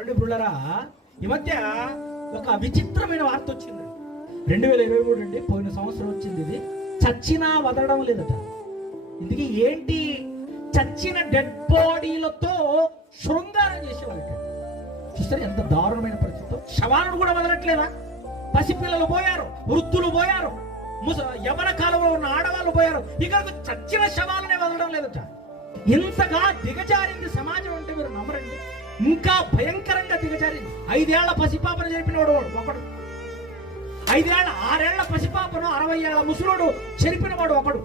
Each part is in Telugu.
రెండు పుల్లరా ఈ మధ్య ఒక విచిత్రమైన వార్త వచ్చింది. 2023 అండి, పోయిన సంవత్సరం వచ్చింది. ఇది చచ్చినా వదలడం లేదట. ఇందుకే ఏంటి, చచ్చిన డెడ్ బాడీలతో శృంగారం చేసేవాళ్ళట. చూస్తారు ఎంత దారుణమైన పరిస్థితి. శవాలను కూడా వదలట్లేదా? పసిపిల్లలు పోయారు, వృద్ధులు పోయారు, యవన కాలంలో ఉన్న ఆడవాళ్ళు పోయారు. ఇక చచ్చిన శవాలనే వదలడం లేదట. ఇంతగా దిగజారింది సమాజం అంటే మీరు నమ్మరండి. ఇంకా భయంకరంగా దిగజారింది. 5 ఏళ్ల పసిపాపను చెరిపినవాడు ఒకడు, 5 ఏళ్ల 6 ఏళ్ల పసిపాపను 60 ఏళ్ల ముసలోడు చెరిపినవాడు ఒకడు.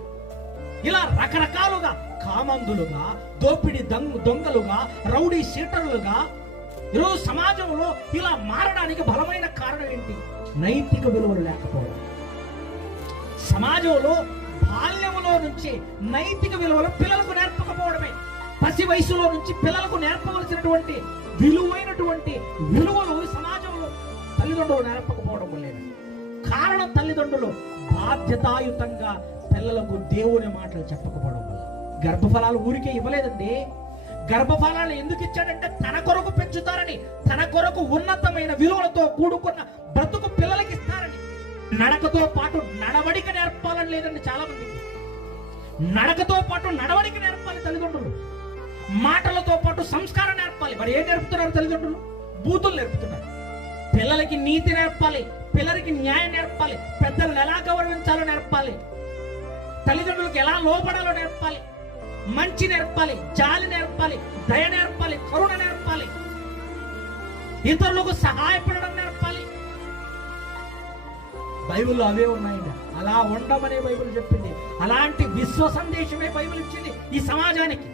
ఇలా రకరకాలుగా కామందులుగా, దోపిడి దొంగలుగా, రౌడీ షీటర్లుగా ఈరోజు సమాజంలో ఇలా మారడానికి బలమైన కారణం ఏంటి? నైతిక విలువలు లేకపోవడం. సమాజంలో బాల్యములో నుంచి నైతిక విలువలు పిల్లలకు నేర్పకపోవడమే. పసి వయసులో నుంచి పిల్లలకు నేర్పవలసినటువంటి విలువైనటువంటి విలువలు సమాజంలో తల్లిదండ్రులు నేర్పకపోవడం వల్లే. కారణం తల్లిదండ్రులు బాధ్యతాయుతంగా పిల్లలకు దేవుని మాటలు చెప్పకపోవడం వల్ల. గర్భఫలాలు ఊరికే ఇవ్వలేదండి. గర్భఫలాలు ఎందుకు ఇచ్చాడంటే తన కొరకు పెంచుతారని, తన కొరకు ఉన్నతమైన విలువలతో కూడుకున్న బ్రతుకు పిల్లలకి ఇస్తారని. నడకతో పాటు నడవడిక నేర్పాలని లేదండి చాలా మందికి. నడకతో పాటు నడవడిక నేర్పాలి తల్లిదండ్రులు. మాటలతో పాటు సంస్కారం నేర్పాలి. మరి ఏం నేర్పుతున్నారు తల్లిదండ్రులు? బూతులు నేర్పుతున్నారు. పిల్లలకి నీతి నేర్పాలి, పిల్లలకి న్యాయం నేర్పాలి, పెద్దలను ఎలా గౌరవించాలో నేర్పాలి, తల్లిదండ్రులకు ఎలా లోపడాలో నేర్పాలి, మంచి నేర్పాలి, జాలి నేర్పాలి, దయ నేర్పాలి, కరుణ నేర్పాలి, ఇతరులకు సహాయపడడం నేర్పాలి. బైబిల్లో అవే ఉన్నాయండి. అలా ఉండమనే బైబిల్ చెప్పింది. అలాంటి విశ్వ సందేశమే బైబిల్ ఇచ్చింది ఈ సమాజానికి.